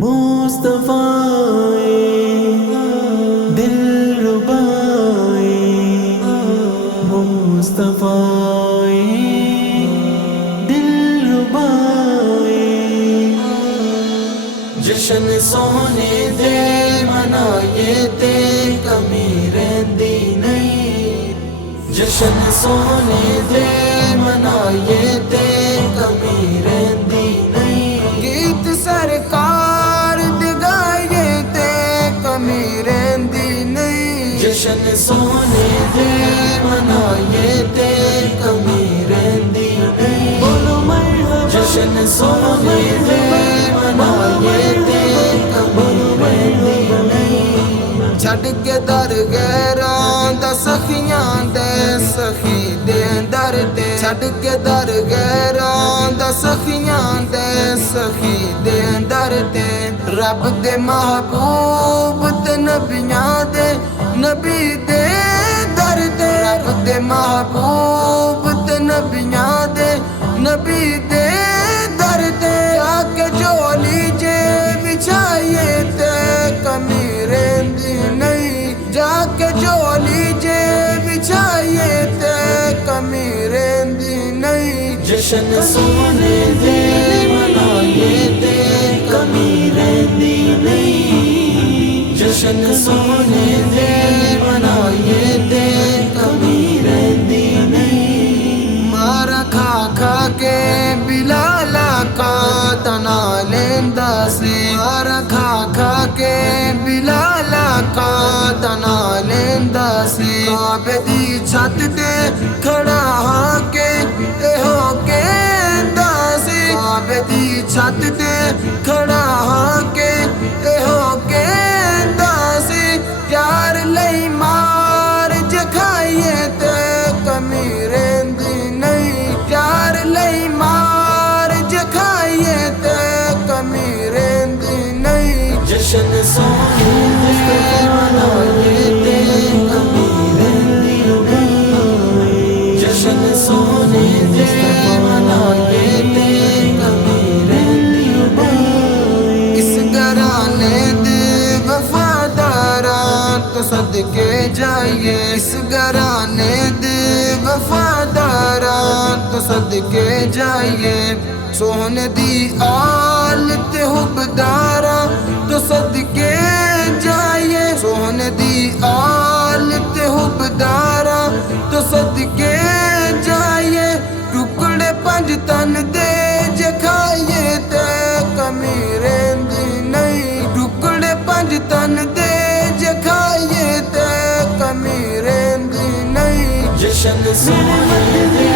मुस्तफ़ाए दिलरुबाए मुस्तफ़ाए दिलरुबाए। जश्न सोने दे मनाए ते कमी रहिंदी नहीं। जश्न सोने दे मनाए ते कमी रहिंदी नहीं। गीत सरकार दे गाए ते कमी रहिंदी नहीं। जश्न सोने दे मनाए ते कमी रहिंदी नहीं। बोलो मरहबा। जश्न सोने दे मनाए ते कमी रहिंदी नहीं। छड़ के दर गैरां दा सखियां दे सखी दे दर ते। छड़ के दर गैरां दा सखियां दे सखी दे दर ते। रब दे महबूब ते नबियां दे नबी दे दर ते। रब दे महबूब ते नबियां दे नबी दे दर ते। आके झोली जे बिछाइए ते कमी रहिंदी नहीं। जाके झोली जे बिछाइए ते कमी रहिंदी नहीं। जश्न सोने दे मनाए ते कमी रहिंदी नहीं। जश्न सोने दे मनाए ते कमी रहिंदी नहीं। मारा खा खा के बिलाला का तना लेंदा सी। मारा खा खा के बिलाला का तना लेंदा सी। काबे दी छत ते खड़ा होके एहो कहंदा सी। काबे दी छत ते खड़ा होके एहो कहंदा सी। प्यार लई मार जखाइए ते कमी रहिंदी नहीं। प्यार लई मार जखाइए ते कमी रहिंदी नहीं। जश्न सोने दे मनाए ते कमी रहिंदी नहीं। जश्न सोने दे मनाए ते कमी रहिंदी नहीं। इस घराने दे वफादारां तो सदके जाइए। इस घराने दे वफादारां तो सदके जाइए। सोने दी आलत हुबदारा तो सदके जाइए। सोने दी आलत हुबदारा तो सदके जाइए। टुकड़े पंज तन दे जखाइए ते कमी रहिंदी नहीं। टुकड़े पंज तन दे जखाइए ते कमी रहिंदी नहीं। जश्न सोने दे